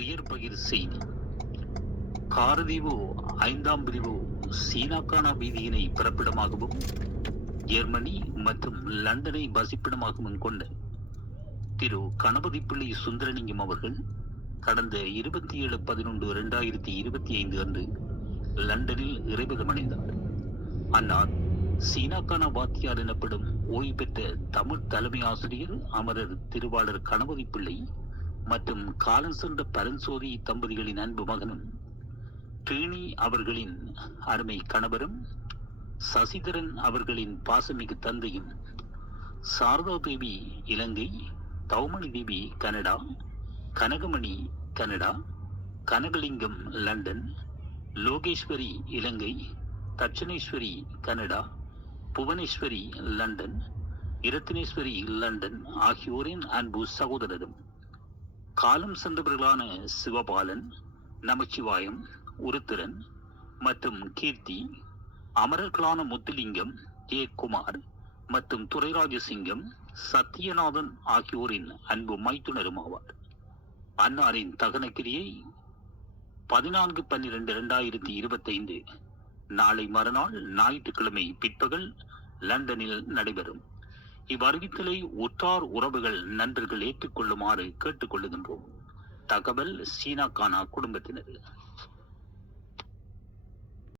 துயர் பகிர் செய்தி. காரதீவு 5ஆம் பிரிவு சீனாக்கானா வீதியினை பிறப்பிடமாகவும் ஜெர்மனி மற்றும் லண்டனை வசிப்பிடமாகவும் கொண்ட திரு கணபதி பிள்ளை சுந்தரலிங்கம் அவர்கள் கடந்த 27/11/2025 அன்று லண்டனில் இறைபதமடைந்தார். அன்னார் சீனாக்கானா வாத்தியார் எனப்படும் ஓய்வு பெற்ற தமிழ் தலைமை ஆசிரியர் அமரர் திருவாளர் கணபதி பிள்ளை மற்றும் காலம் சென்ற பரஞ்சோதி தம்பதிகளின் அன்பு மகனும், டீனி அவர்களின் அருமை கணவரும், சசிதரன் அவர்களின் பாசமிகு தந்தையும், Saradha Devi Ilankai, Thaumani Devi Canada, Kanagamani Canada, Kanagalingam London, Logeswari Ilankai, Thatchaneswari Canada, Puvaneswari London, Rathineswari London ஆகியோரின் அன்பு சகோதரரும், காலம் சென்றவர்களான சிவபாலன், நமச்சிவாயம், உருத்திரன் மற்றும் கீர்த்தி, அமரர்களான முத்துலிங்கம், ஏ குமார் மற்றும் துரைராஜசிங்கம், சத்யநாதன் ஆகியோரின் அன்பு மைத்துனரும் ஆவார். அன்னாரின் தகனக்கிரியை 14/12/2025 நாளை மறுநாள் ஞாயிற்றுக்கிழமை பிற்பகல் லண்டனில் நடைபெறும். இவ்வறிவித்தலை உற்றார் உறவுகள் நண்பர்கள் ஏற்றுக்கொள்ளுமாறு கேட்டுக்கொள்ளுகின்றோம். தகவல் சீனாக்கானா குடும்பத்தினர்.